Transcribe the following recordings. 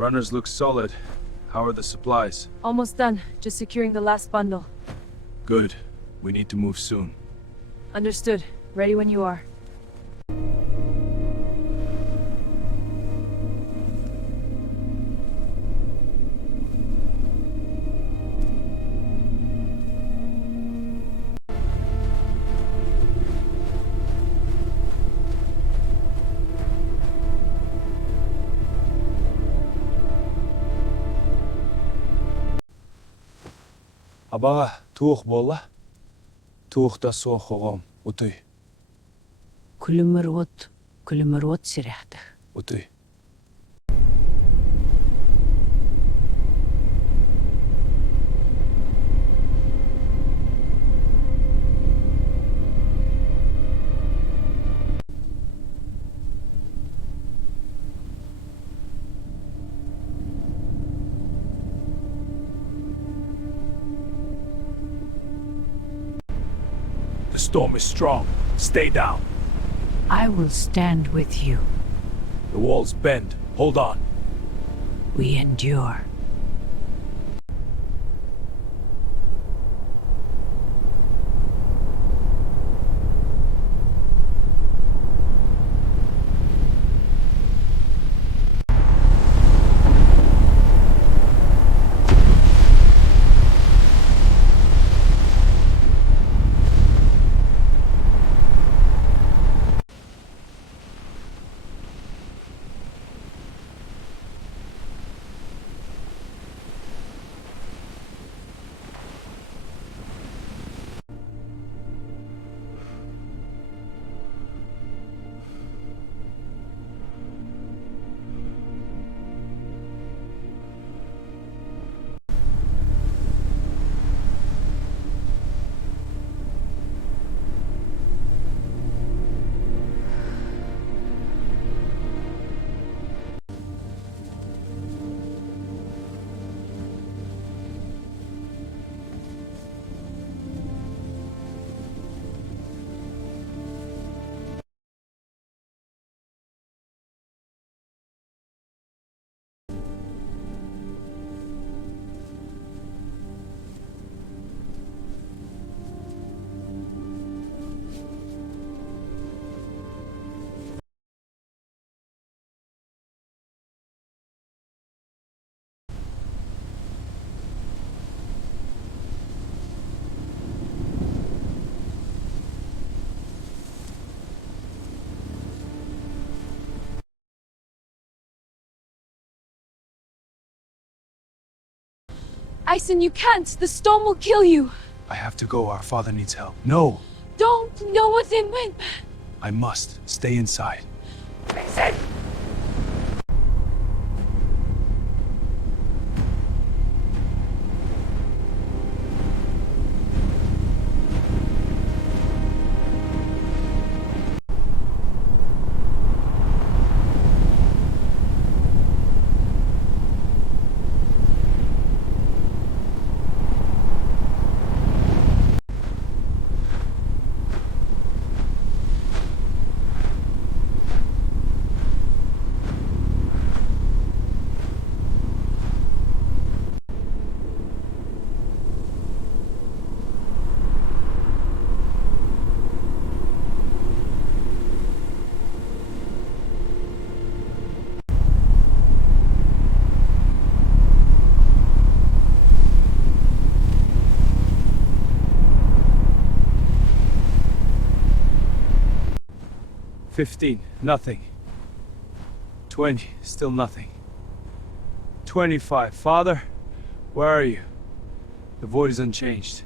Runners look solid. How are the supplies? Almost done. Just securing the last bundle. Good. We need to move soon. Understood. Ready when you are. Абаға туық бола. Туықта соқ оғым. Ұтый. Күлімір от сирәхті. Ұтый. The storm is strong. Stay down. I will stand with you. The walls bend. Hold on. We endure. Ison, you can't! The storm will kill you! I have to go. Our father needs help. No! Don't! No one's in my... I must. Stay inside. Listen! $15, nothing. $20, still nothing. $25, Father, where are you? The void is unchanged.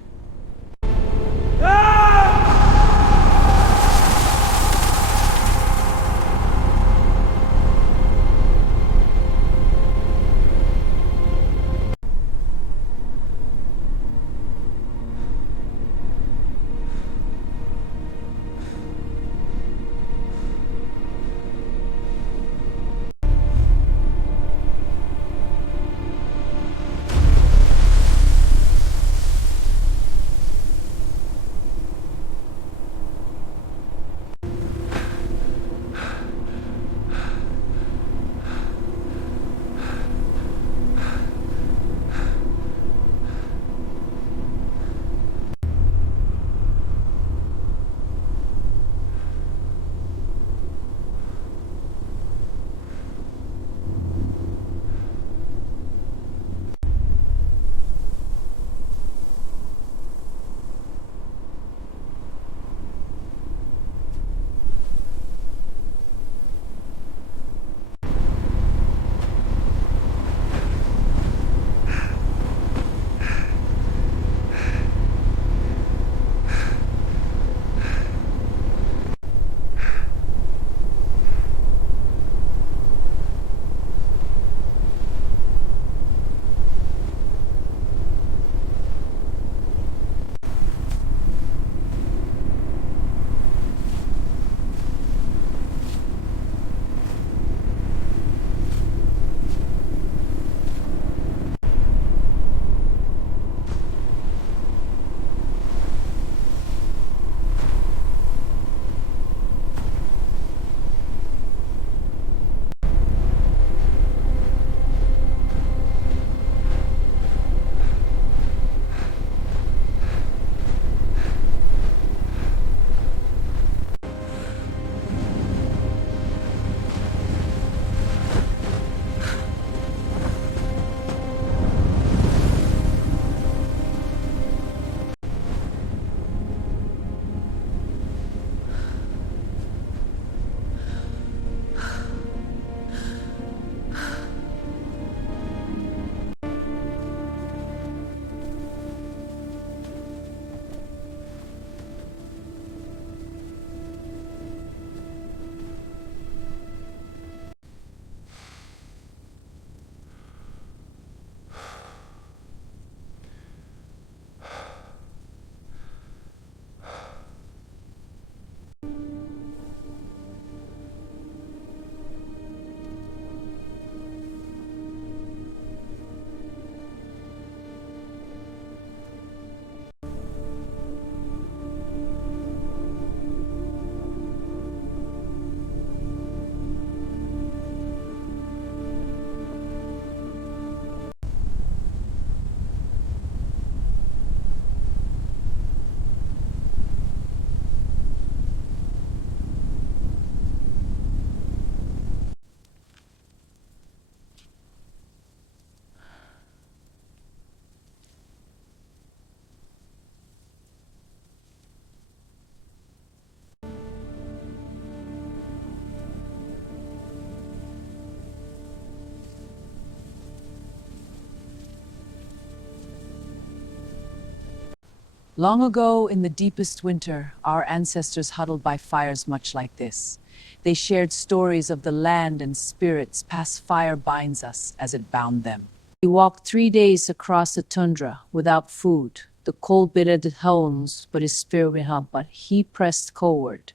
Long ago, in the deepest winter, our ancestors huddled by fires much like this. They shared stories of the land and spirits past fire binds us as it bound them. We walked 3 days across the tundra without food. The cold bitted hones, but his spirit went up, but he pressed forward.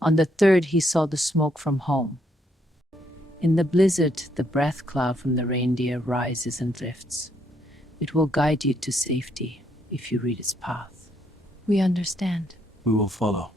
On the third, he saw the smoke from home. In the blizzard, the breath cloud from the reindeer rises and drifts. It will guide you to safety if you read its path. We understand. We will follow.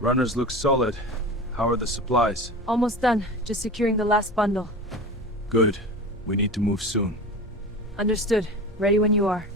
Runners look solid. How are the supplies? Almost done. Just securing the last bundle. Good. We need to move soon. Understood. Ready when you are.